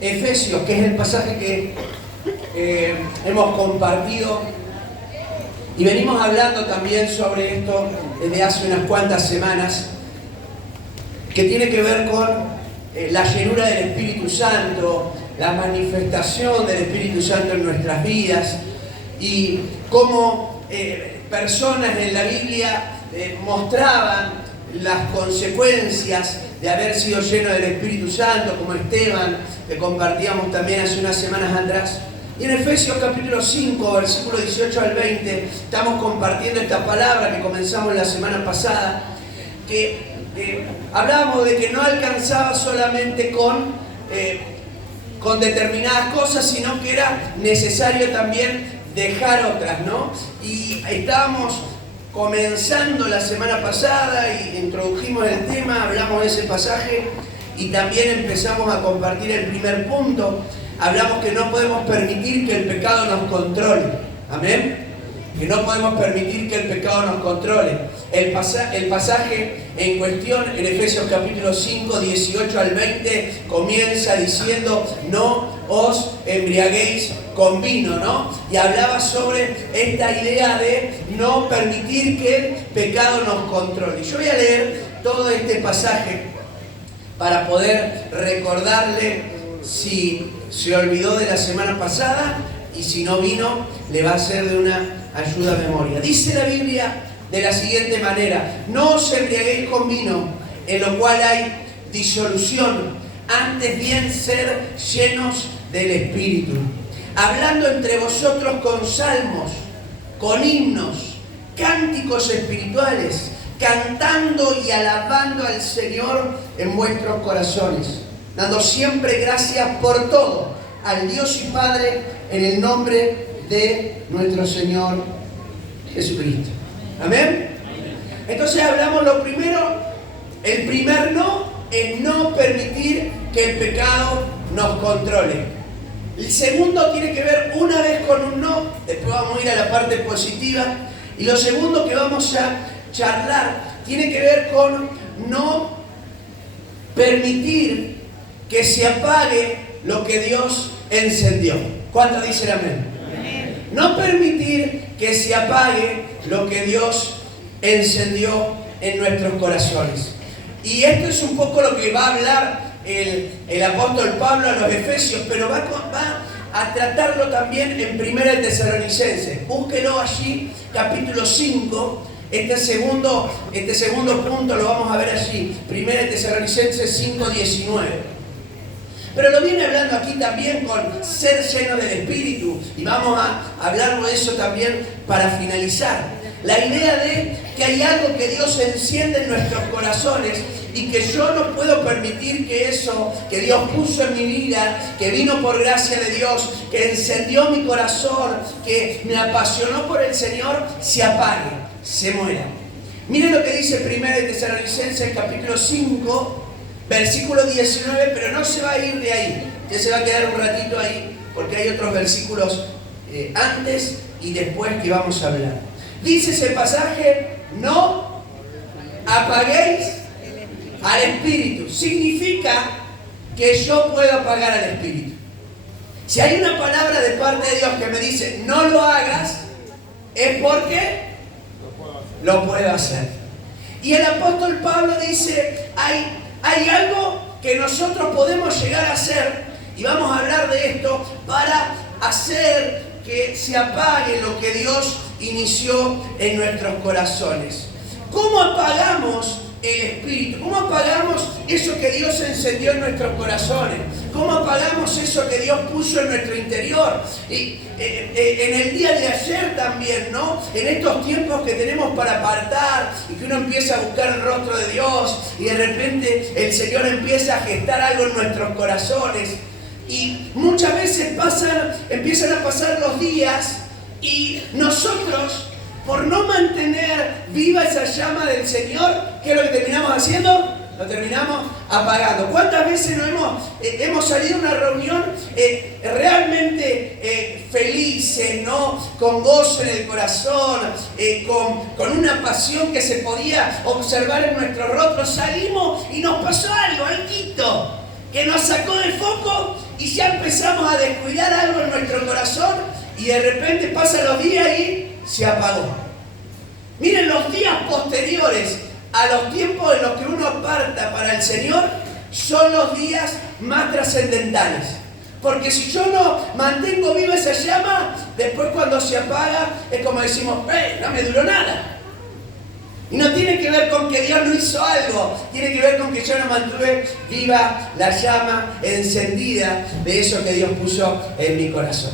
Efesios, que es el pasaje que hemos compartido y venimos hablando también sobre esto desde hace unas cuantas semanas, que tiene que ver con la llenura del Espíritu Santo, la manifestación del Espíritu Santo en nuestras vidas y cómo personas en la Biblia mostraban las consecuencias de haber sido lleno del Espíritu Santo, como Esteban, que compartíamos también hace unas semanas atrás. Y en Efesios capítulo 5, versículo 18 al 20, estamos compartiendo esta palabra que comenzamos la semana pasada, que hablábamos de que no alcanzaba solamente con determinadas cosas, sino que era necesario también dejar otras, ¿no? Y estábamos comenzando la semana pasada y introdujimos el tema, hablamos de ese pasaje y también empezamos a compartir el primer punto. Hablamos que no podemos permitir que el pecado nos controle. Amén. Que no podemos permitir que el pecado nos controle. El pasaje en cuestión en Efesios capítulo 5, 18 al 20 comienza diciendo: no os embriaguéis con vino, ¿no? Y hablaba sobre esta idea de no permitir que el pecado nos controle. Yo voy a leer todo este pasaje para poder recordarle si se olvidó de la semana pasada y si no vino, le va a ser de una ayuda a memoria. Dice la Biblia de la siguiente manera: no os embriaguéis con vino, en lo cual hay disolución, antes bien ser llenos del Espíritu, hablando entre vosotros con salmos, con himnos, cánticos espirituales, cantando y alabando al Señor en vuestros corazones, dando siempre gracias por todo al Dios y Padre en el nombre de nuestro Señor Jesucristo. ¿Amén? Entonces hablamos lo primero, el primer no, es no permitir que el pecado nos controle. El segundo tiene que ver una vez con un no, después vamos a ir a la parte positiva. Y lo segundo que vamos a charlar tiene que ver con no permitir que se apague lo que Dios encendió. ¿Cuántos dicen amén? Amén. No permitir que se apague lo que Dios encendió en nuestros corazones. Y esto es un poco lo que va a hablar el apóstol Pablo a los Efesios, pero va a tratarlo también en 1 Tesalonicenses. Búsquelo allí, capítulo 5. Este segundo punto lo vamos a ver allí, 1 Tesalonicenses 5, 19. Pero lo viene hablando aquí también con ser lleno del Espíritu, y vamos a hablar de eso también para finalizar. La idea de que hay algo que Dios enciende en nuestros corazones y que yo no puedo permitir que eso que Dios puso en mi vida, que vino por gracia de Dios, que encendió mi corazón, que me apasionó por el Señor, se apague, se muera. Miren lo que dice 1 Tesalonicenses capítulo 5, versículo 19, pero no se va a ir de ahí, que se va a quedar un ratito ahí, porque hay otros versículos antes y después que vamos a hablar. Dice ese pasaje: no apaguéis al Espíritu. Significa que yo puedo apagar al Espíritu. Si hay una palabra de parte de Dios que me dice no lo hagas, es porque lo puedo hacer. Y el apóstol Pablo dice: hay algo que nosotros podemos llegar a hacer, y vamos a hablar de esto, para hacer que se apague lo que Dios inició en nuestros corazones. ¿Cómo apagamos el Espíritu? ¿Cómo apagamos eso que Dios encendió en nuestros corazones? ¿Cómo apagamos eso que Dios puso en nuestro interior? Y en el día de ayer también, ¿no? En estos tiempos que tenemos para apartar y que uno empieza a buscar el rostro de Dios y de repente el Señor empieza a gestar algo en nuestros corazones. Y muchas veces empiezan a pasar los días y nosotros, por no mantener viva esa llama del Señor, ¿qué es lo que terminamos haciendo? Lo terminamos apagando. ¿Cuántas veces hemos salido a una reunión realmente felices, ¿no? Con gozo en el corazón, con una pasión que se podía observar en nuestros rostros? Salimos y nos pasó algo, algo que nos sacó del foco y empezamos a descuidar algo en nuestro corazón y de repente pasan los días y se apagó. Miren, los días posteriores a los tiempos en los que uno aparta para el Señor son los días más trascendentales. Porque si yo no mantengo viva esa llama, después cuando se apaga es como decimos, no me duró nada. Y no tiene que ver con que Dios no hizo algo, tiene que ver con que yo no mantuve viva la llama encendida de eso que Dios puso en mi corazón.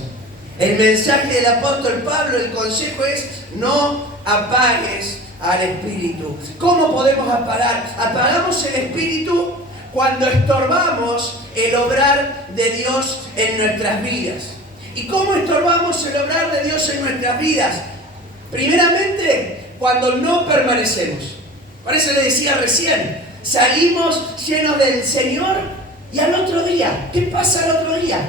El mensaje del apóstol Pablo, el consejo es: no apagues al Espíritu. ¿Cómo podemos apagar? Apagamos el Espíritu cuando estorbamos el obrar de Dios en nuestras vidas. ¿Y cómo estorbamos el obrar de Dios en nuestras vidas? Primeramente, cuando no permanecemos. Por eso le decía recién, salimos llenos del Señor y al otro día, ¿qué pasa al otro día?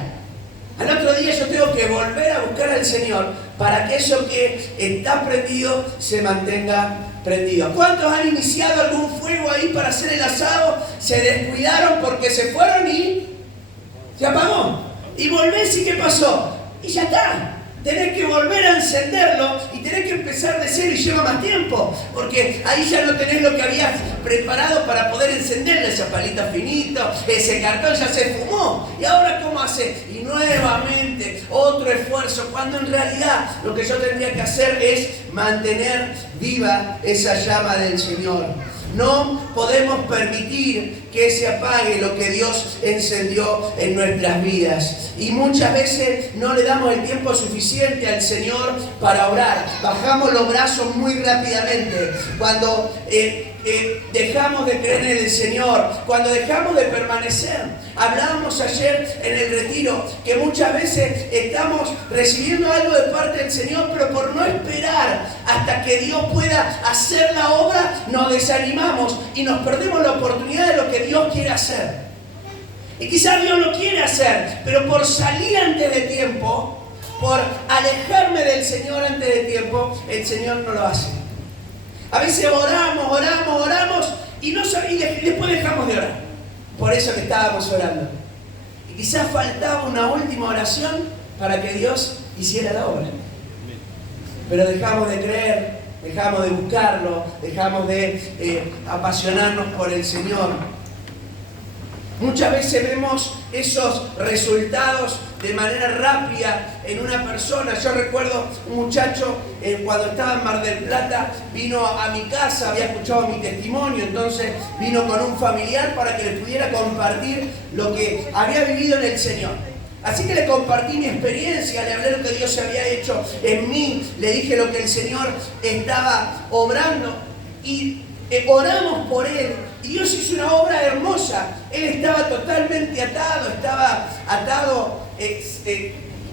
Al otro día yo tengo que volver a buscar al Señor para que eso que está prendido se mantenga prendido. ¿Cuántos han iniciado algún fuego ahí para hacer el asado? Se descuidaron porque se fueron y se apagó. Y volvés y ¿qué pasó? Y ya está. Tenés que volver a encenderlo y tenés que empezar de cero y lleva más tiempo. Porque ahí ya no tenés lo que habías preparado para poder encenderle, esa palita finito, ese cartón ya se fumó. ¿Y ahora cómo haces? Y nuevamente otro esfuerzo, cuando en realidad lo que yo tendría que hacer es mantener viva esa llama del Señor. No podemos permitir que se apague lo que Dios encendió en nuestras vidas. Y muchas veces no le damos el tiempo suficiente al Señor para orar. Bajamos los brazos muy rápidamente. Cuando dejamos de creer en el Señor, cuando dejamos de permanecer. Hablábamos ayer en el retiro que muchas veces estamos recibiendo algo de parte del Señor, pero por no esperar hasta que Dios pueda hacer la obra, nos desanimamos y nos perdemos la oportunidad de lo que Dios quiere hacer. Y quizás Dios lo quiere hacer, pero por salir antes de tiempo, por alejarme del Señor antes de tiempo, el Señor no lo hace. A veces oramos y después dejamos de orar. Por eso que estábamos orando. Y quizás faltaba una última oración para que Dios hiciera la obra. Pero dejamos de creer, dejamos de buscarlo, dejamos de apasionarnos por el Señor. Muchas veces vemos esos resultados de manera rápida en una persona. Yo recuerdo un muchacho cuando estaba en Mar del Plata, vino a mi casa, había escuchado mi testimonio, entonces vino con un familiar para que le pudiera compartir lo que había vivido en el Señor. Así que le compartí mi experiencia, le hablé lo que Dios había hecho en mí, le dije lo que el Señor estaba obrando y oramos por él. Y Dios hizo una obra hermosa. Él estaba totalmente atado,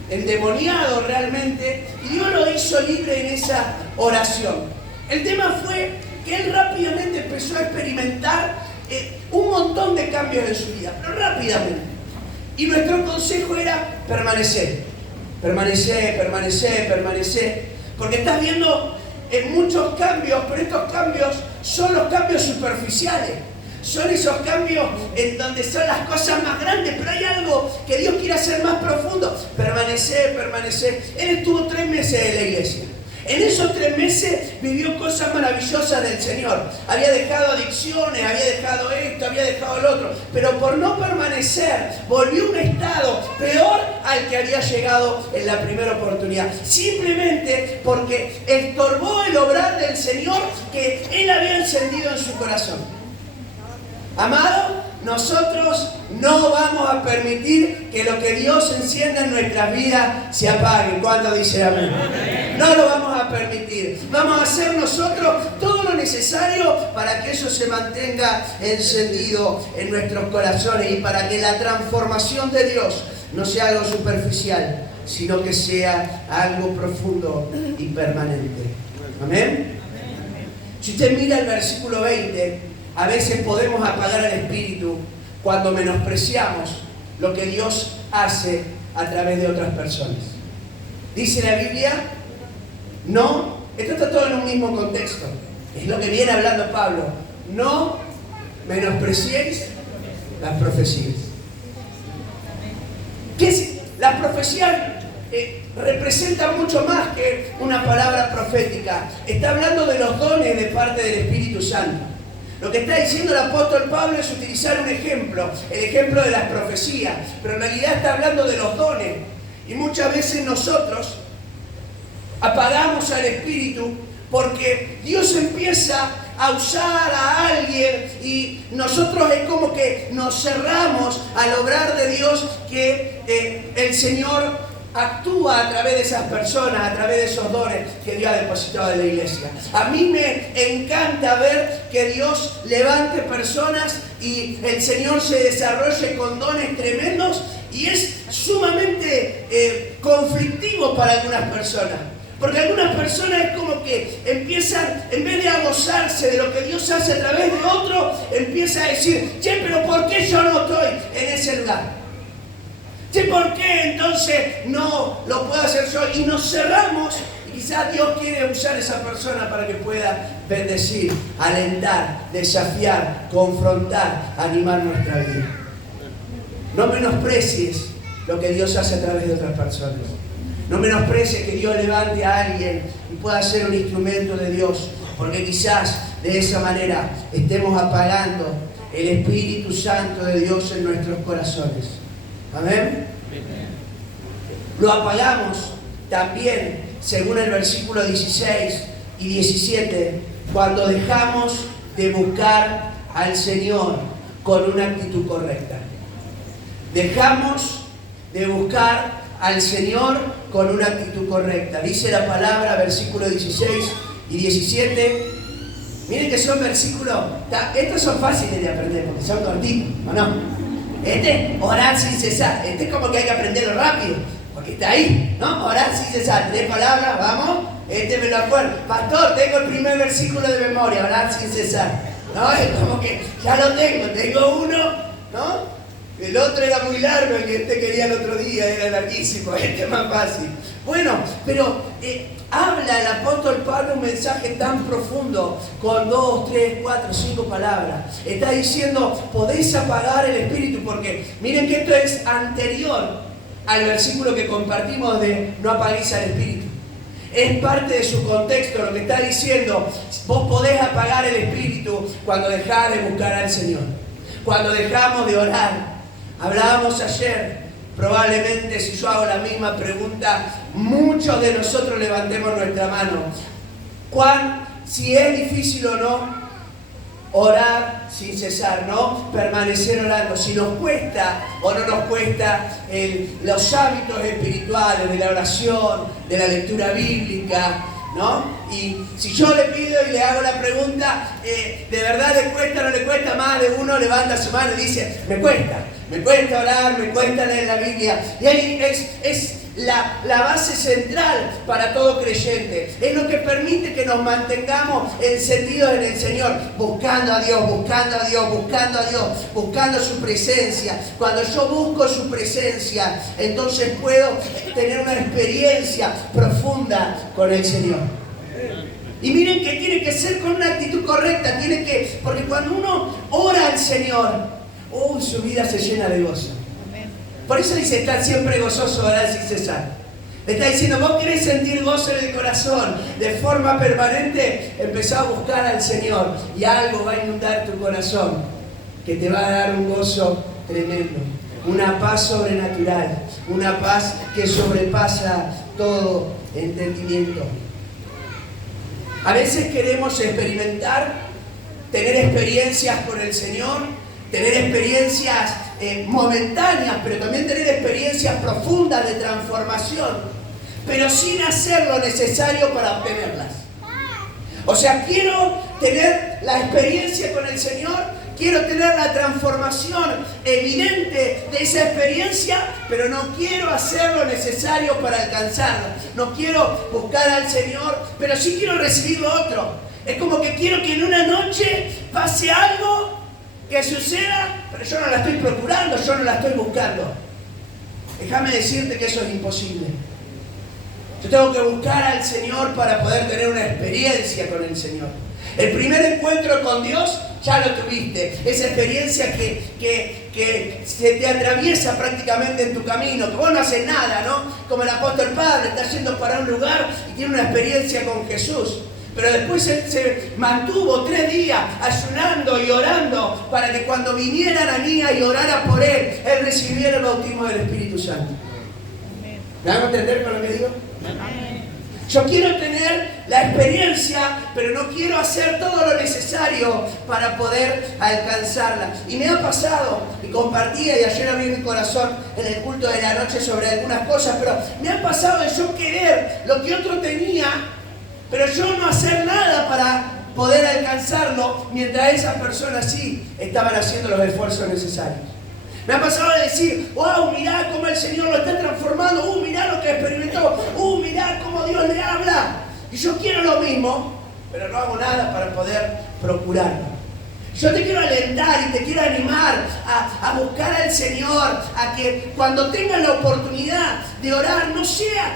endemoniado realmente, y Dios lo hizo libre en esa oración. El tema fue que él rápidamente empezó a experimentar un montón de cambios en su vida, pero rápidamente. Y nuestro consejo era permanecer, porque estás viendo muchos cambios, pero estos cambios son los cambios superficiales. Son esos cambios en donde son las cosas más grandes, pero hay algo que Dios quiere hacer más profundo. Permanecer. Él estuvo 3 meses en la iglesia. En esos 3 meses vivió cosas maravillosas del Señor. Había dejado adicciones, había dejado esto, había dejado lo otro. Pero por no permanecer, volvió a un estado peor al que había llegado en la primera oportunidad. Simplemente porque estorbó el obrar del Señor que Él había encendido en su corazón. Amado, nosotros no vamos a permitir que lo que Dios encienda en nuestras vidas se apague. ¿Cuándo dice amén? No lo vamos a permitir. Vamos a hacer nosotros todo lo necesario para que eso se mantenga encendido en nuestros corazones y para que la transformación de Dios no sea algo superficial, sino que sea algo profundo y permanente. ¿Amén? Si usted mira el versículo 20, a veces podemos apagar al Espíritu cuando menospreciamos lo que Dios hace a través de otras personas. Dice la Biblia, no, esto está todo en un mismo contexto, es lo que viene hablando Pablo, no menospreciéis las profecías. ¿Qué La profecía representa mucho más que una palabra profética. Está hablando de los dones de parte del Espíritu Santo. Lo que está diciendo el apóstol Pablo es utilizar un ejemplo, el ejemplo de las profecías, pero en realidad está hablando de los dones. Y muchas veces nosotros apagamos al Espíritu porque Dios empieza a usar a alguien y nosotros es como que nos cerramos al obrar de Dios, que el Señor actúa a través de esas personas, a través de esos dones que Dios ha depositado en la iglesia. A mí me encanta ver que Dios levante personas y el Señor se desarrolle con dones tremendos, y es sumamente conflictivo para algunas personas. Porque algunas personas es como que empiezan, en vez de a gozarse de lo que Dios hace a través de otro, empieza a decir: che, pero ¿por qué yo no estoy en ese lugar? Che, ¿por qué entonces no lo puedo hacer yo? Y nos cerramos, y quizás Dios quiere usar a esa persona para que pueda bendecir, alentar, desafiar, confrontar, animar nuestra vida. No menosprecies lo que Dios hace a través de otras personas. No menosprecies que Dios levante a alguien y pueda ser un instrumento de Dios, porque quizás de esa manera estemos apagando el Espíritu Santo de Dios en nuestros corazones. Amén. Lo apagamos también, según el versículo 16 y 17, cuando dejamos de buscar al Señor con una actitud correcta. Dejamos de buscar al Señor con una actitud correcta. Dice la palabra, versículo 16 y 17. Miren que son versículos, estos son fáciles de aprender porque son cortitos, ¿o no? Orar sin cesar. Es como que hay que aprenderlo rápido, porque está ahí, ¿no? Orar sin cesar. 3 palabras, vamos. Me lo acuerdo. Pastor, tengo el primer versículo de memoria, orar sin cesar. No, es como que ya lo tengo uno, ¿no? El otro era muy largo, el que quería el otro día, era larguísimo, es más fácil. Bueno, pero habla el apóstol Pablo un mensaje tan profundo, con 2, 3, 4, 5 palabras. Está diciendo: podéis apagar el Espíritu, porque miren que esto es anterior al versículo que compartimos de no apaguéis al Espíritu. Es parte de su contexto lo que está diciendo. Vos podés apagar el Espíritu cuando dejás de buscar al Señor, cuando dejamos de orar. Hablábamos ayer, probablemente si yo hago la misma pregunta, muchos de nosotros levantemos nuestra mano. Si es difícil o no orar sin cesar, ¿no? Permanecer orando. Si nos cuesta o no nos cuesta los hábitos espirituales de la oración, de la lectura bíblica, ¿no? Y si yo le pido y le hago la pregunta, ¿de verdad le cuesta o no le cuesta? Más de uno levanta su mano y dice: me cuesta orar, me cuesta leer la Biblia. Y ahí es la base central para todo creyente. Es lo que permite que nos mantengamos encendidos en el Señor, buscando a Dios, buscando a Dios, buscando a Dios, buscando su presencia. Cuando yo busco su presencia, entonces puedo tener una experiencia profunda con el Señor. Y miren que tiene que ser con una actitud correcta, porque cuando uno ora al Señor, su vida se llena de gozo. Por eso dice: estar siempre gozoso, orar sin cesar. Le está diciendo: vos querés sentir gozo en el corazón de forma permanente, empezá a buscar al Señor y algo va a inundar tu corazón que te va a dar un gozo tremendo, una paz sobrenatural, una paz que sobrepasa todo entendimiento. A veces queremos experimentar, tener experiencias con el Señor, tener experiencias momentáneas, pero también tener experiencias profundas de transformación, pero sin hacer lo necesario para obtenerlas. O sea, quiero tener la experiencia con el Señor, quiero tener la transformación evidente de esa experiencia, pero no quiero hacer lo necesario para alcanzarla. No quiero buscar al Señor, pero sí quiero recibir lo otro. Es como que quiero que en una noche pase algo, que suceda, pero yo no la estoy procurando, yo no la estoy buscando. Déjame decirte que eso es imposible. Yo tengo que buscar al Señor para poder tener una experiencia con el Señor. El primer encuentro con Dios ya lo tuviste. Esa experiencia que se te atraviesa prácticamente en tu camino, que vos no haces nada, ¿no? Como el apóstol Pablo está yendo para un lugar y tiene una experiencia con Jesús. Pero después él se mantuvo 3 días ayunando y orando para que cuando viniera Ananías y orara por él recibiera el bautismo del Espíritu Santo. ¿Me van a entender con lo que digo? Yo quiero tener la experiencia, pero no quiero hacer todo lo necesario para poder alcanzarla. Y me ha pasado, y compartía, y ayer abrí mi corazón en el culto de la noche sobre algunas cosas, pero me ha pasado de yo querer lo que otro tenía, pero yo no hacer nada para poder alcanzarlo, mientras esas personas sí estaban haciendo los esfuerzos necesarios. Me ha pasado de decir, wow, mirá cómo el Señor lo está transformando, mirá lo que experimentó, mirá cómo Dios le habla. Y yo quiero lo mismo, pero no hago nada para poder procurarlo. Yo te quiero alentar y te quiero animar a buscar al Señor, a que cuando tengas la oportunidad de orar, no sea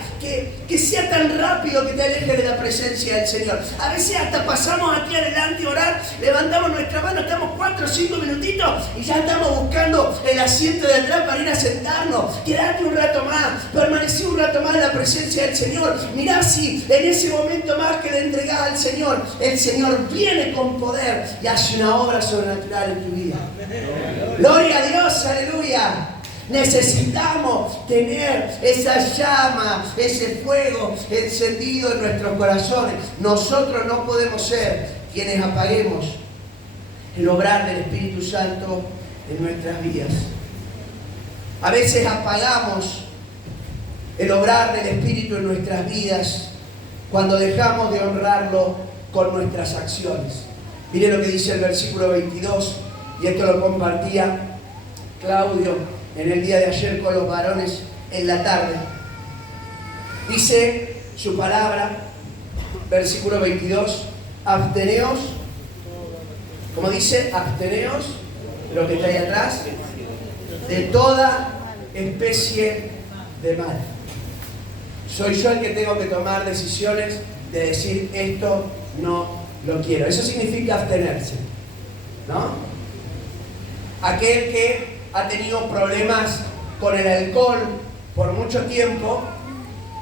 que sea tan rápido que te alejes de la presencia del Señor. A veces hasta pasamos aquí adelante a orar, levantamos nuestra mano, estamos 4 o 5 minutitos y ya estamos buscando el asiento de atrás para ir a sentarnos. Quedate un rato más, permanecí un rato más en la presencia del Señor. Mirá si en ese momento más que le entregás al Señor, el Señor viene con poder y hace una obra sobrenatural en tu vida. Gloria a Dios, aleluya. Necesitamos tener esa llama, ese fuego encendido en nuestros corazones. Nosotros no podemos ser quienes apaguemos el obrar del Espíritu Santo en nuestras vidas. A veces apagamos el obrar del Espíritu en nuestras vidas cuando dejamos de honrarlo con nuestras acciones. Mire lo que dice el versículo 22, y esto lo compartía Claudio en el día de ayer con los varones en la tarde. Dice su palabra, versículo 22, absteneos, como dice, absteneos, lo que está ahí atrás, de toda especie de mal. Soy yo el que tengo que tomar decisiones de decir esto no lo quiero. Eso significa abstenerse, ¿no? Aquel que ha tenido problemas con el alcohol por mucho tiempo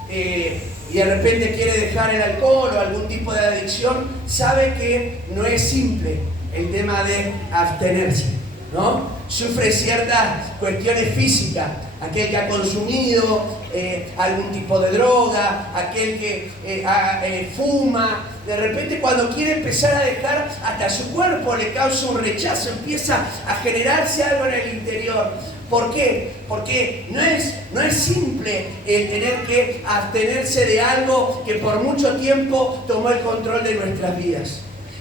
y de repente quiere dejar el alcohol o algún tipo de adicción, sabe que no es simple el tema de abstenerse, ¿no? Sufre ciertas cuestiones físicas. Aquel que ha consumido algún tipo de droga, aquel que fuma, de repente cuando quiere empezar a dejar, hasta su cuerpo le causa un rechazo, empieza a generarse algo en el interior. ¿Por qué? Porque no es simple el tener que abstenerse de algo que por mucho tiempo tomó el control de nuestras vidas.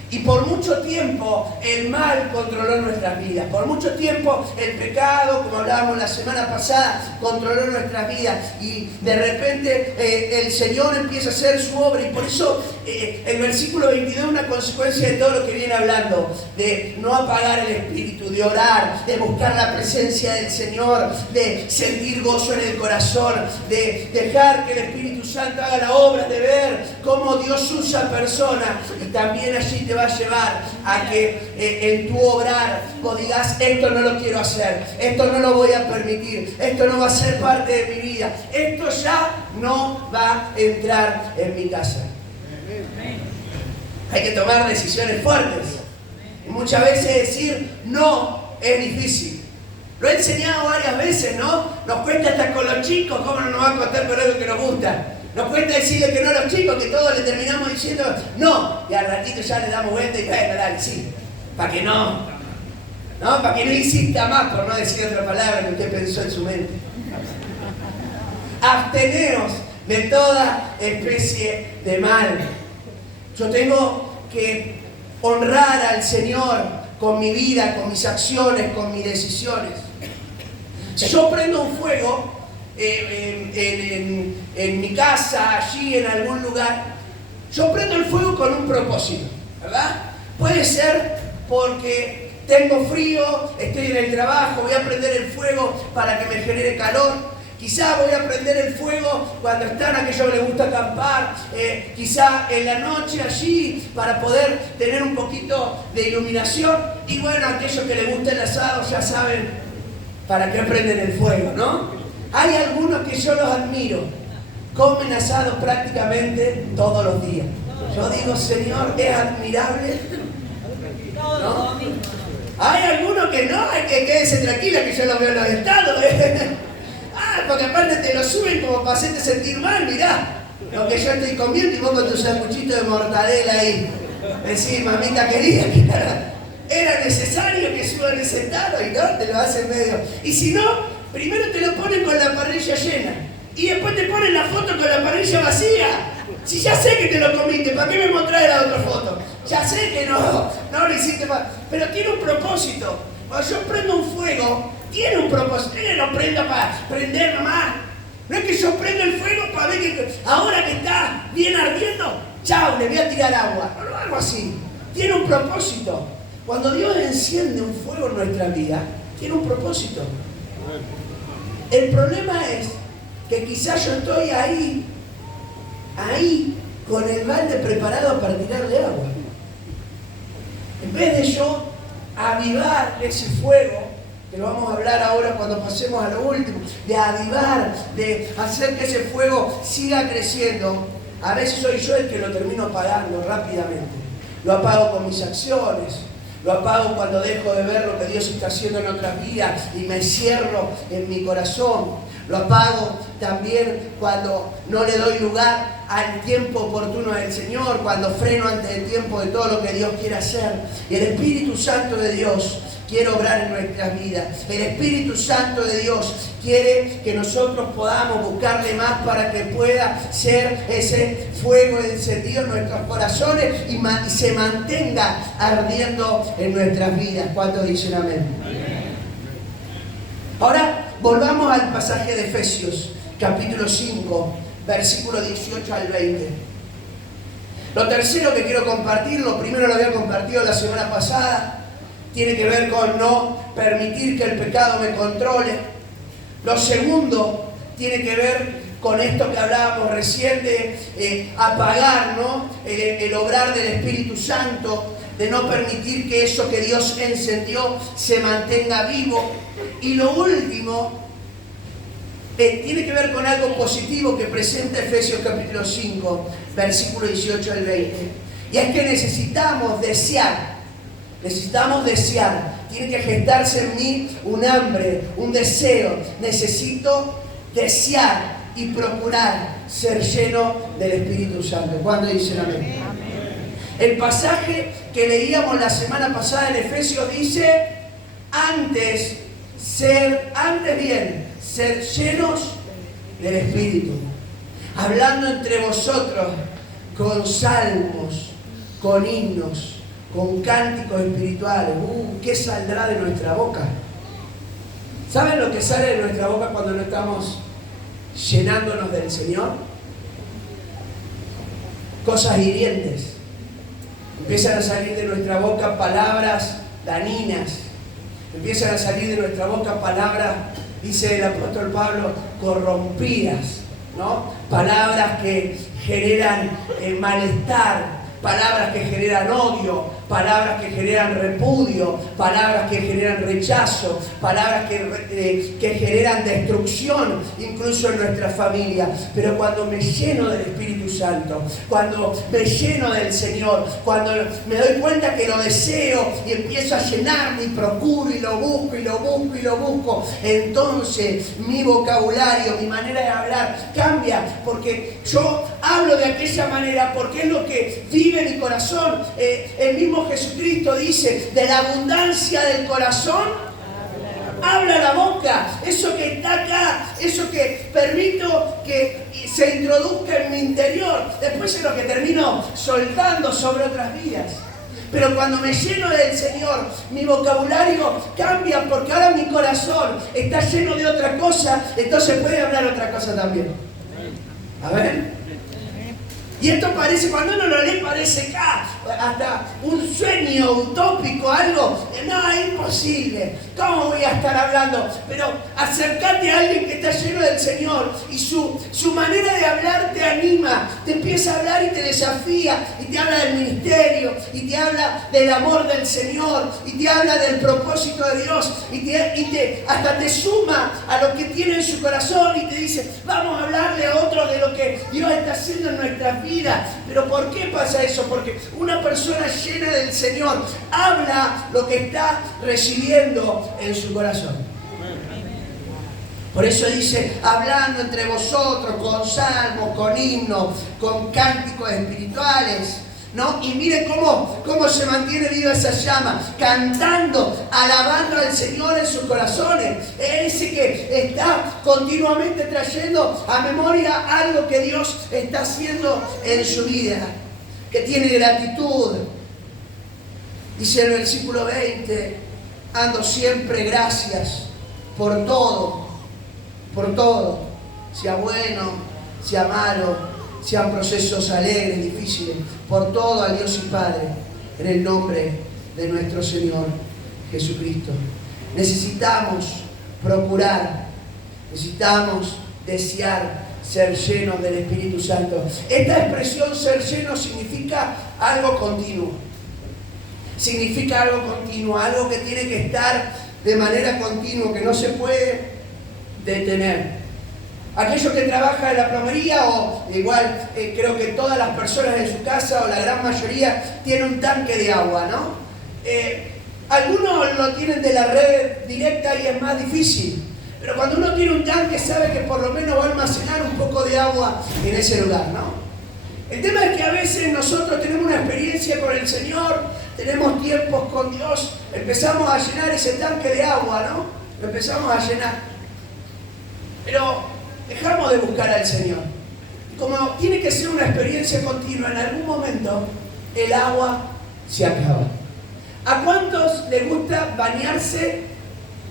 Y por mucho tiempo el mal controló nuestras vidas. Por mucho tiempo el pecado, como hablábamos la semana pasada, controló nuestras vidas. Y de repente el Señor empieza a hacer su obra. Y por eso el versículo 22 es una consecuencia de todo lo que viene hablando. De no apagar el espíritu, de orar, de buscar la presencia del Señor, de sentir gozo en el corazón, de dejar que el Espíritu Santo haga la obra, de ver cómo Dios usa personas. Y también allí te va a llevar a que en tu obrar vos digas, esto no lo quiero hacer, esto no lo voy a permitir, esto no va a ser parte de mi vida, esto ya no va a entrar en mi casa. Hay que tomar decisiones fuertes. Y muchas veces decir no es difícil. Lo he enseñado varias veces, ¿no? Nos cuesta hasta con los chicos, ¿cómo no nos va a costar con algo que nos gusta? Nos cuesta decirle que no a los chicos, que todos le terminamos diciendo no, y al ratito ya le damos vuelta y bueno, dale, sí, para que no, para que no insista más, por no decir otra palabra que usted pensó en su mente. Absteneos de toda especie de mal. Yo tengo que honrar al Señor con mi vida, con mis acciones, con mis decisiones. Si yo prendo un fuego en mi casa, allí en algún lugar, yo prendo el fuego con un propósito, ¿verdad? Puede ser porque tengo frío, estoy en el trabajo, voy a prender el fuego para que me genere calor. Quizá voy a prender el fuego cuando están aquellos que les gusta acampar, quizá en la noche allí para poder tener un poquito de iluminación. Y bueno, aquellos que les gusta el asado ya saben para qué prenden el fuego, ¿no? Hay algunos que yo los admiro, comen asado prácticamente todos los días. Yo digo, Señor, es admirable, ¿no? Hay algunos que no, hay que quédese tranquila que yo los veo en los estados, porque aparte te lo suben como para hacerte sentir mal, mirá, lo que yo estoy comiendo y vos con tu sanguchito de mortadela ahí. Decís, mamita querida, que era necesario que suban ese estado y no, te lo hacen medio. Y si no, primero te lo ponen con la parrilla llena y después te ponen la foto con la parrilla vacía. Si ya sé que te lo comiste, ¿para qué me mostrás la otra foto? Ya sé que no lo hiciste más. Pero tiene un propósito. Cuando yo prendo un fuego, tiene un propósito. Yo no lo prendo para prender nomás. No es que yo prendo el fuego para ver que ahora que está bien ardiendo, chao, le voy a tirar agua. No lo hago así. Tiene un propósito. Cuando Dios enciende un fuego en nuestra vida, tiene un propósito. El problema es que quizás yo estoy ahí, con el balde preparado para tirarle agua. En vez de yo avivar ese fuego, que lo vamos a hablar ahora cuando pasemos a lo último, de avivar, de hacer que ese fuego siga creciendo, a veces soy yo el que lo termino apagando rápidamente. Lo apago con mis acciones, lo apago cuando dejo de ver lo que Dios está haciendo en otras vidas y me cierro en mi corazón. Lo apago también cuando no le doy lugar al tiempo oportuno del Señor, cuando freno ante el tiempo de todo lo que Dios quiere hacer. Y el Espíritu Santo de Dios quiere obrar en nuestras vidas. El Espíritu Santo de Dios quiere que nosotros podamos buscarle más para que pueda ser ese fuego encendido en nuestros corazones y se mantenga ardiendo en nuestras vidas. ¿Cuántos dicen amén? Ahora volvamos al pasaje de Efesios, capítulo 5, versículo 18 al 20. Lo tercero que quiero compartir, lo primero lo había compartido la semana pasada, tiene que ver con no permitir que el pecado me controle. Lo segundo tiene que ver con esto que hablábamos recién de apagar, ¿no? el obrar del Espíritu Santo, de no permitir que eso que Dios encendió se mantenga vivo. Y lo último tiene que ver con algo positivo que presenta Efesios capítulo 5, versículo 18 al 20. Y es que necesitamos desear, tiene que gestarse en mí un hambre, un deseo. Necesito desear y procurar ser lleno del Espíritu Santo. ¿Cuándo dicen amén? El pasaje que leíamos la semana pasada en Efesios dice, antes bien, ser llenos del Espíritu, hablando entre vosotros con salmos, con himnos, con cánticos espirituales. ¿Qué saldrá de nuestra boca? ¿Saben lo que sale de nuestra boca cuando no estamos llenándonos del Señor? Cosas hirientes. Empiezan a salir de nuestra boca palabras dañinas. Empiezan a salir de nuestra boca palabras, dice el apóstol Pablo, corrompidas, ¿no? Palabras que generan malestar, palabras que generan odio, palabras que generan repudio, palabras que generan rechazo, palabras que generan destrucción, incluso en nuestra familia. Pero cuando me lleno del Espíritu Santo, cuando me lleno del Señor, cuando me doy cuenta que lo deseo y empiezo a llenarme y procuro y lo busco y lo busco y lo busco, entonces mi vocabulario, mi manera de hablar cambia, porque yo hablo de aquella manera, porque es lo que vive mi corazón. El mismo Jesucristo dice, de la abundancia del corazón habla la boca. Eso que está acá, eso que permito que se introduzca en mi interior, después es lo que termino soltando sobre otras vidas. Pero cuando me lleno del Señor, mi vocabulario cambia, porque ahora mi corazón está lleno de otra cosa, entonces puede hablar otra cosa también. A ver. Y esto parece, cuando uno lo lee, parece hasta un sueño utópico, algo. No, es imposible. ¿Cómo voy a estar hablando? Pero acércate a alguien que está lleno del Señor y su manera de hablar te anima, te empieza a hablar y te desafía, y te habla del ministerio, y te habla del amor del Señor, y te habla del propósito de Dios, hasta te suma a lo que tiene en su corazón y te dice, vamos a hablarle a otros de lo que Dios está haciendo en nuestras vidas. ¿Pero por qué pasa eso? Porque una persona llena del Señor habla lo que está recibiendo en su corazón. Por eso dice, hablando entre vosotros con salmos, con himnos, con cánticos espirituales, ¿no? Y miren cómo se mantiene viva esa llama, cantando, alabando al Señor en sus corazones. Es ese que está continuamente trayendo a memoria algo que Dios está haciendo en su vida, que tiene gratitud. Dice el versículo 20, ando siempre gracias por todo, sea bueno, sea malo, sean procesos alegres, difíciles, por todo a Dios y Padre, en el nombre de nuestro Señor Jesucristo. Necesitamos procurar, necesitamos desear ser llenos del Espíritu Santo. Esta expresión ser lleno significa algo continuo. Significa algo continuo, algo que tiene que estar de manera continua, que no se puede detener. Aquellos que trabajan en la plomería, o igual creo que todas las personas en su casa, o la gran mayoría, tienen un tanque de agua, ¿no? Algunos lo tienen de la red directa y es más difícil. Pero cuando uno tiene un tanque, sabe que por lo menos va a almacenar un poco de agua en ese lugar, ¿no? El tema es que a veces nosotros tenemos una experiencia con el Señor, tenemos tiempos con Dios, empezamos a llenar ese tanque de agua, ¿no? Lo empezamos a llenar. Pero dejamos de buscar al Señor. Como tiene que ser una experiencia continua, en algún momento el agua se acaba. ¿A cuántos les gusta bañarse,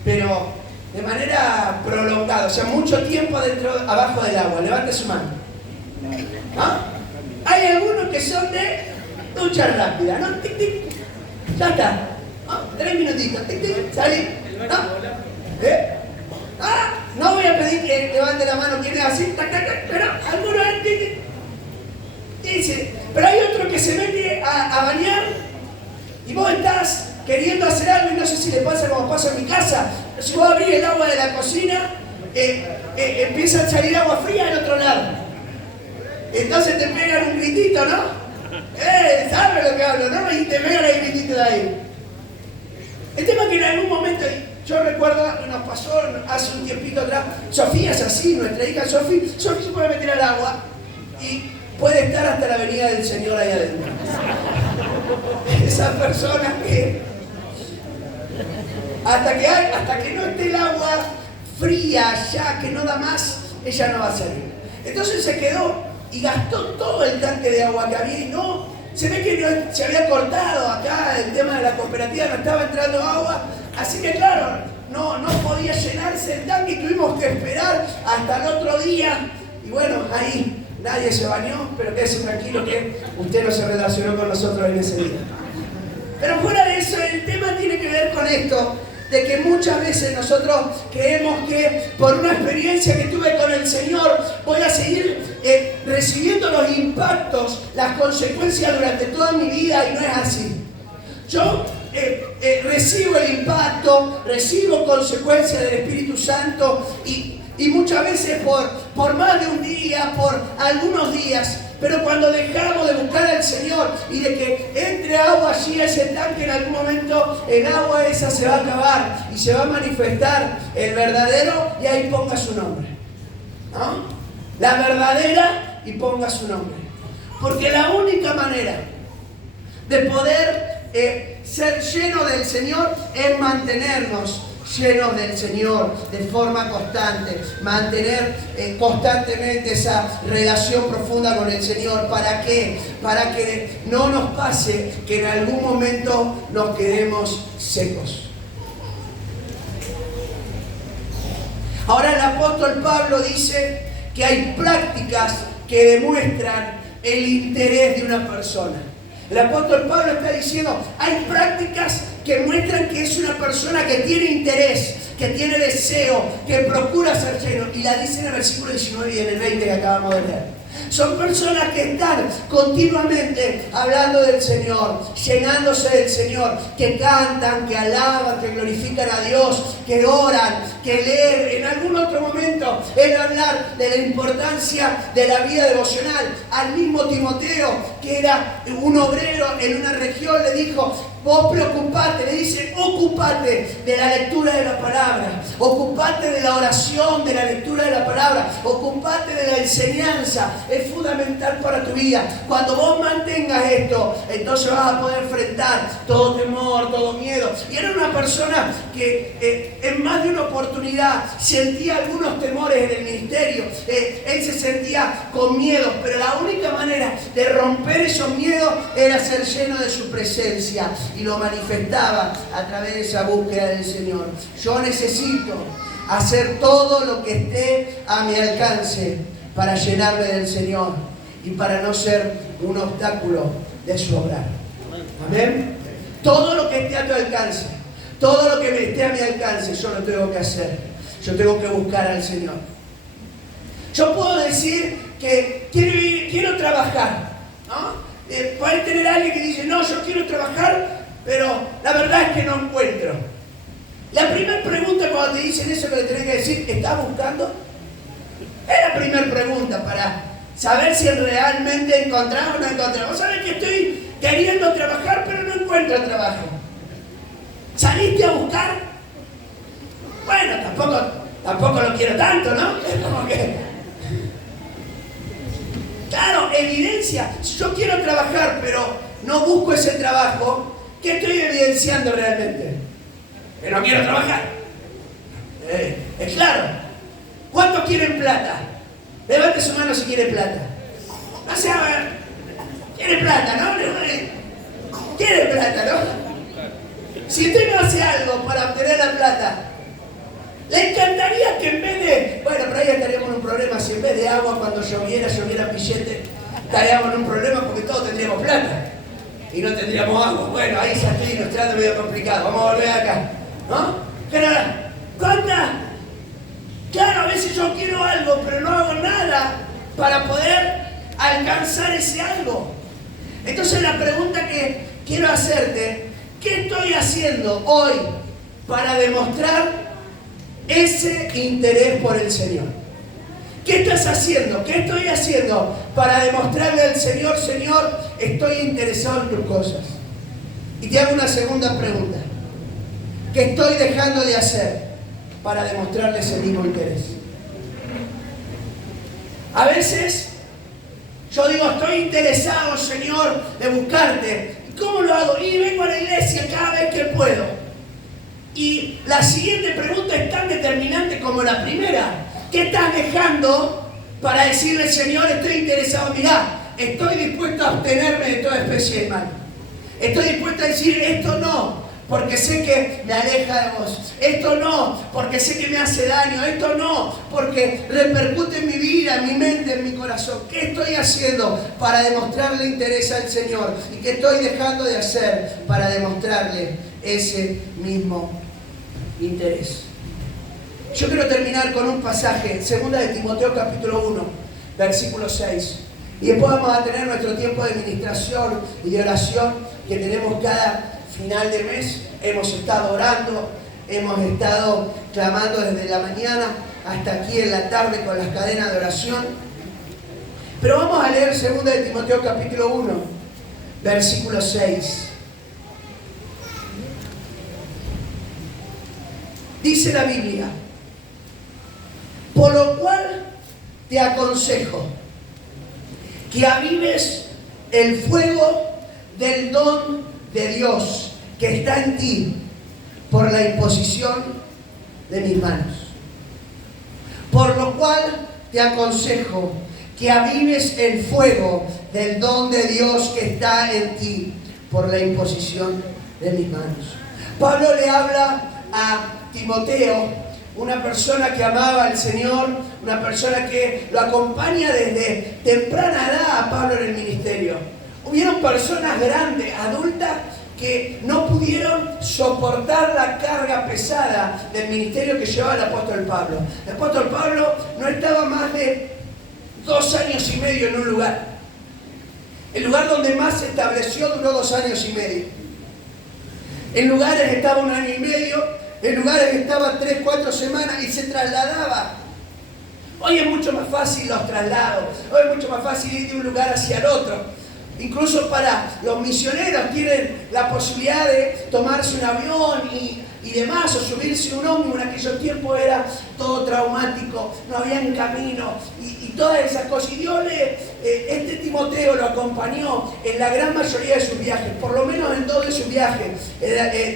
pero de manera prolongada? O sea, mucho tiempo abajo del agua. Levante su mano. ¿Ah? Hay algunos que son de ducha rápida, ¿no? Tic, tic. Ya está. ¿Ah? 3 minutitos. Tic, tic. Salí. ¿Ah? No voy a pedir que levante la mano quien es así, pero algunos dice, pero hay otro que se mete a bañar y vos estás queriendo hacer algo y no sé si le pasa como pasa en mi casa. Si vos abrís el agua de la cocina, empieza a salir agua fría del otro lado. Entonces te pegan un gritito, ¿no? ¿Sabes lo que hablo, no? Y te pegan el gritito de ahí. El tema es que en algún momento, yo recuerdo, nos pasó hace un tiempito atrás, Sofía es así, nuestra hija Sofía se puede meter al agua y puede estar hasta la venida del Señor ahí adentro. Esas personas que hasta que no esté el agua fría ya, que no da más, ella no va a salir. Entonces se quedó y gastó todo el tanque de agua que había y no, se ve que no, se había cortado acá el tema de la cooperativa, no estaba entrando agua. Así que claro, no podía llenarse el tanque y tuvimos que esperar hasta el otro día. Y bueno, ahí nadie se bañó, pero quédese tranquilo que usted no se relacionó con nosotros en ese día. Pero fuera de eso, el tema tiene que ver con esto, de que muchas veces nosotros creemos que por una experiencia que tuve con el Señor voy a seguir recibiendo los impactos, las consecuencias durante toda mi vida, y no es así. Yo recibo el impacto, recibo consecuencias del Espíritu Santo y muchas veces por más de un día, por algunos días, pero cuando dejamos de buscar al Señor y de que entre agua allí a ese tanque, en algún momento el agua esa se va a acabar y se va a manifestar el verdadero, y ahí ponga su nombre, ¿no? La verdadera, y ponga su nombre. Porque la única manera de poder ser lleno del Señor es mantenernos llenos del Señor de forma constante, mantener constantemente esa relación profunda con el Señor. ¿Para qué? Para que no nos pase que en algún momento nos quedemos secos. Ahora el apóstol Pablo dice que hay prácticas que demuestran el interés de una persona. El apóstol Pablo está diciendo, hay prácticas que muestran que es una persona que tiene interés, que tiene deseo, que procura ser lleno. Y la dice en el versículo 19 y en el 20 que acabamos de leer. Son personas que están continuamente hablando del Señor, llenándose del Señor, que cantan, que alaban, que glorifican a Dios, que oran, que leen. En algún otro momento, él hablar de la importancia de la vida devocional. Al mismo Timoteo, que era un obrero en una región, le dijo, vos preocupate, le dice, ocupate de la lectura de la palabra, ocupate de la oración, de la lectura de la palabra, ocupate de la enseñanza, es fundamental para tu vida. Cuando vos mantengas esto, entonces vas a poder enfrentar todo temor, todo miedo. Y era una persona que en más de una oportunidad sentía algunos temores en el ministerio, él se sentía con miedo, pero la única manera de romper esos miedos era ser lleno de su presencia. Y lo manifestaba a través de esa búsqueda del Señor. Yo necesito hacer todo lo que esté a mi alcance para llenarme del Señor y para no ser un obstáculo de su obrar. Amén. Todo lo que esté a tu alcance, todo lo que esté a mi alcance, yo lo tengo que hacer. Yo tengo que buscar al Señor. Yo puedo decir que quiero trabajar, ¿no? Puede tener alguien que dice, no, yo quiero trabajar, pero la verdad es que no encuentro. La primera pregunta cuando te dicen eso que le tenés que decir, ¿estás buscando? Es la primera pregunta para saber si realmente encontrás o no encontrás. Vos sabés que estoy queriendo trabajar, pero no encuentro trabajo. ¿Saliste a buscar? Bueno, tampoco lo quiero tanto, ¿no? Es como que... Claro, evidencia. Si yo quiero trabajar, pero no busco ese trabajo, ¿qué estoy evidenciando realmente? Que no quiero trabajar. Es claro. ¿Cuántos quieren plata? Levante su mano si quiere plata. No sé, a ver. Quiere plata, ¿no? Quiere plata, ¿no? Si usted no hace algo para obtener la plata, le encantaría que en vez de... Bueno, pero ahí estaríamos en un problema. Si en vez de agua, cuando lloviera billete, estaríamos en un problema porque todos tendríamos plata y no tendríamos agua. Bueno, ahí ya estoy ilustrando medio complicado. Vamos a volver acá, ¿no? Pero, ¿cuántas? Claro, a veces yo quiero algo, pero no hago nada para poder alcanzar ese algo. Entonces la pregunta que quiero hacerte, ¿qué estoy haciendo hoy para demostrar ese interés por el Señor? ¿Qué estás haciendo? ¿Qué estoy haciendo para demostrarle al Señor, Señor, estoy interesado en tus cosas? Y te hago una segunda pregunta. ¿Qué estoy dejando de hacer para demostrarle ese mismo interés? A veces yo digo, estoy interesado, Señor, de buscarte. ¿Cómo lo hago? Y vengo a la iglesia cada vez que puedo. Y la siguiente pregunta es tan determinante como la primera. ¿Qué estás dejando para decirle, Señor, estoy interesado? Mirá, estoy dispuesto a abstenerme de toda especie de mal. Estoy dispuesto a decir, esto no, porque sé que me aleja de vos. Esto no, porque sé que me hace daño. Esto no, porque repercute en mi vida, en mi mente, en mi corazón. ¿Qué estoy haciendo para demostrarle interés al Señor? ¿Y qué estoy dejando de hacer para demostrarle ese mismo interés? Yo quiero terminar con un pasaje, 2 de Timoteo capítulo 1, versículo 6. Y después vamos a tener nuestro tiempo de ministración y de oración que tenemos cada final de mes. Hemos estado orando, hemos estado clamando desde la mañana hasta aquí en la tarde con las cadenas de oración. Pero vamos a leer 2 de Timoteo capítulo 1, versículo 6. Dice la Biblia: por lo cual te aconsejo que avives el fuego del don de Dios que está en ti por la imposición de mis manos. Por lo cual te aconsejo que avives el fuego del don de Dios que está en ti por la imposición de mis manos. Pablo le habla a Timoteo, una persona que amaba al Señor, una persona que lo acompaña desde temprana edad a Pablo en el ministerio. Hubieron personas grandes, adultas, que no pudieron soportar la carga pesada del ministerio que llevaba el apóstol Pablo. El apóstol Pablo no estaba más de 2 años y medio en un lugar. El lugar donde más se estableció duró 2 años y medio. En lugares estaba 1 año y medio, en lugares estaba 3, 4 semanas y se trasladaba. Hoy es mucho más fácil los traslados, hoy es mucho más fácil ir de un lugar hacia el otro. Incluso para los misioneros tienen la posibilidad de tomarse un avión y demás, o subirse un ómnibus. En aquellos tiempos era todo traumático, no había camino y todas esas cosas. Y Dios este Timoteo lo acompañó en la gran mayoría de sus viajes, por lo menos en 2 de sus viajes.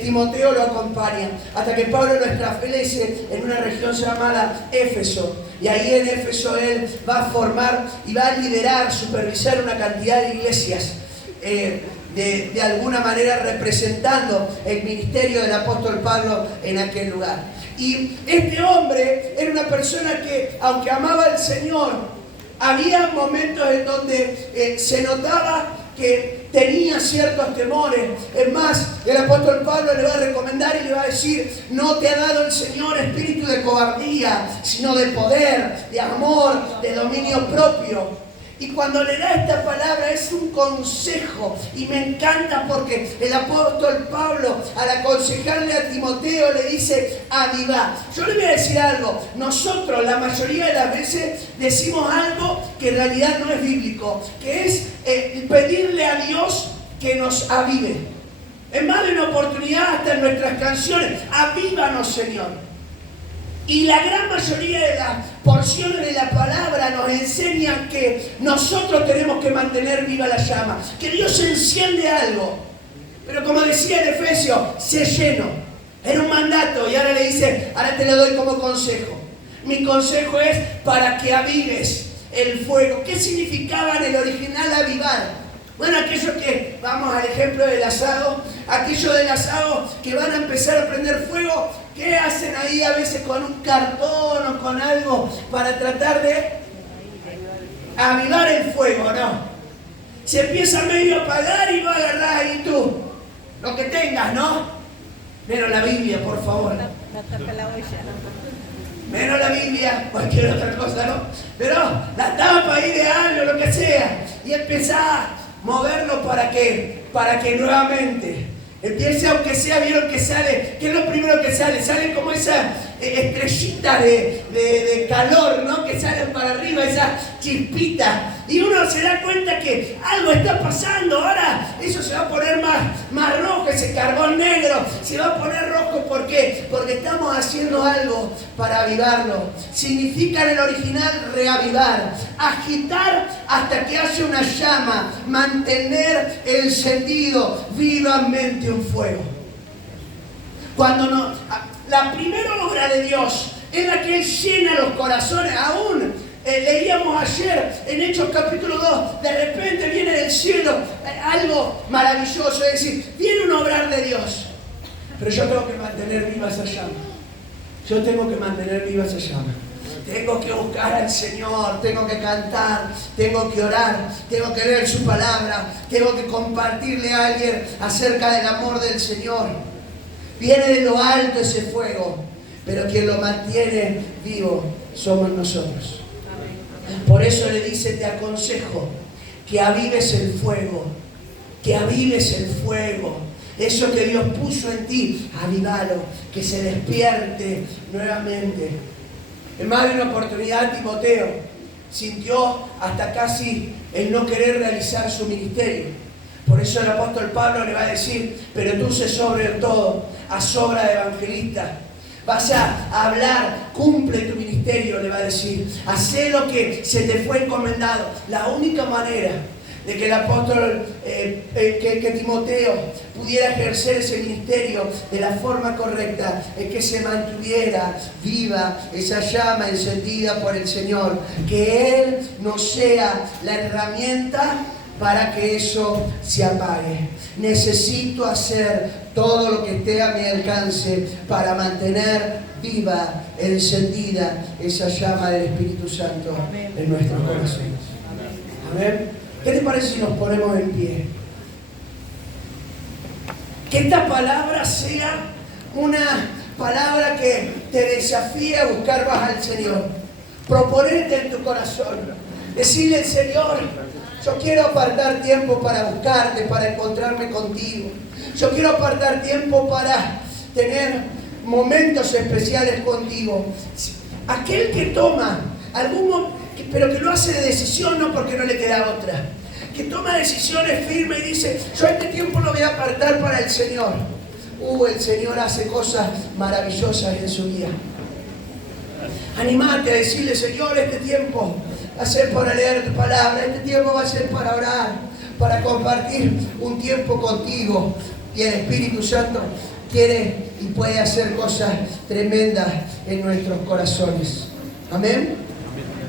Timoteo lo acompaña, hasta que Pablo lo establece en una región llamada Éfeso. Y ahí en Éfeso él va a formar y va a liderar, supervisar una cantidad de iglesias, de alguna manera representando el ministerio del apóstol Pablo en aquel lugar. Y este hombre era una persona que, aunque amaba al Señor, había momentos en donde se notaba que tenía ciertos temores. Es más, el apóstol Pablo le va a recomendar y le va a decir: no te ha dado el Señor espíritu de cobardía, sino de poder, de amor, de dominio propio. Y cuando le da esta palabra es un consejo, y me encanta porque el apóstol Pablo, al aconsejarle a Timoteo, le dice: aviva. Yo le voy a decir algo: nosotros la mayoría de las veces decimos algo que en realidad no es bíblico, que es pedirle a Dios que nos avive. En más de una oportunidad, hasta en nuestras canciones: avívanos, Señor. Y la gran mayoría de las porciones de la palabra nos enseñan que nosotros tenemos que mantener viva la llama, que Dios enciende algo. Pero como decía en Efesios, sé lleno. Era un mandato y ahora le dice: ahora te lo doy como consejo. Mi consejo es para que avives el fuego. ¿Qué significaba en el original avivar? Bueno, aquellos que, vamos al ejemplo del asado, aquellos del asado que van a empezar a prender fuego, ¿qué hacen ahí a veces con un cartón o con algo para tratar de avivar el fuego? No. Se empieza medio a apagar y va a agarrar ahí tú lo que tengas, ¿no? Menos la Biblia, por favor. Menos la Biblia, cualquier otra cosa, ¿no? Pero la tapa ahí de algo, lo que sea, y empezás a moverlo para que nuevamente empiece, aunque sea, vieron que sale, ¿qué es lo primero que sale? Salen como esas estrellitas de calor, ¿no? Que salen para arriba, esas chispitas. Y uno se da cuenta que algo está pasando. Ahora eso se va a poner más rojo, ese carbón negro se va a poner rojo. ¿Por qué? Porque estamos haciendo algo para avivarlo. Significa en el original reavivar, agitar hasta que haya una llama, mantener encendido vivamente un fuego. Cuando la primera obra de Dios es la que Él llena los corazones. Aún leíamos ayer en Hechos capítulo 2, de repente viene del cielo algo maravilloso, es decir, viene un obrar de Dios. Pero yo tengo que mantener viva esa llama. Yo tengo que mantener viva esa llama. Tengo que buscar al Señor, tengo que cantar, tengo que orar, tengo que leer su palabra, tengo que compartirle a alguien acerca del amor del Señor. Viene de lo alto ese fuego, pero quien lo mantiene vivo somos nosotros. Por eso le dice: te aconsejo que avives el fuego, que avives el fuego. Eso que Dios puso en ti, avívalo, que se despierte nuevamente. En más de una oportunidad, Timoteo sintió hasta casi el no querer realizar su ministerio. Por eso el apóstol Pablo le va a decir: pero tú sé sobre todo, a sobra de evangelista. Vas a hablar, cumple tu ministerio, le va a decir. Hacé lo que se te fue encomendado. La única manera de que el apóstol, que Timoteo pudiera ejercer ese ministerio de la forma correcta, es que se mantuviera viva esa llama encendida por el Señor. Que Él no sea la herramienta para que eso se apague. Necesito hacer todo lo que esté a mi alcance para mantener viva, encendida esa llama del Espíritu Santo en nuestros corazones. Amén. ¿Qué te parece si nos ponemos en pie? Que esta palabra sea una palabra que te desafíe a buscar más al Señor. Proponerte en tu corazón. Decirle al Señor, yo quiero apartar tiempo para buscarte, para encontrarme contigo. Yo quiero apartar tiempo para tener momentos especiales contigo. Aquel que toma pero que lo hace de decisión, no porque no le queda otra. Que toma decisiones firmes y dice, yo este tiempo lo voy a apartar para el Señor. El Señor hace cosas maravillosas en su vida. Animate a decirle, Señor, este tiempo va a ser para leer tu palabra, este tiempo va a ser para orar, para compartir un tiempo contigo. Y el Espíritu Santo quiere y puede hacer cosas tremendas en nuestros corazones. Amén.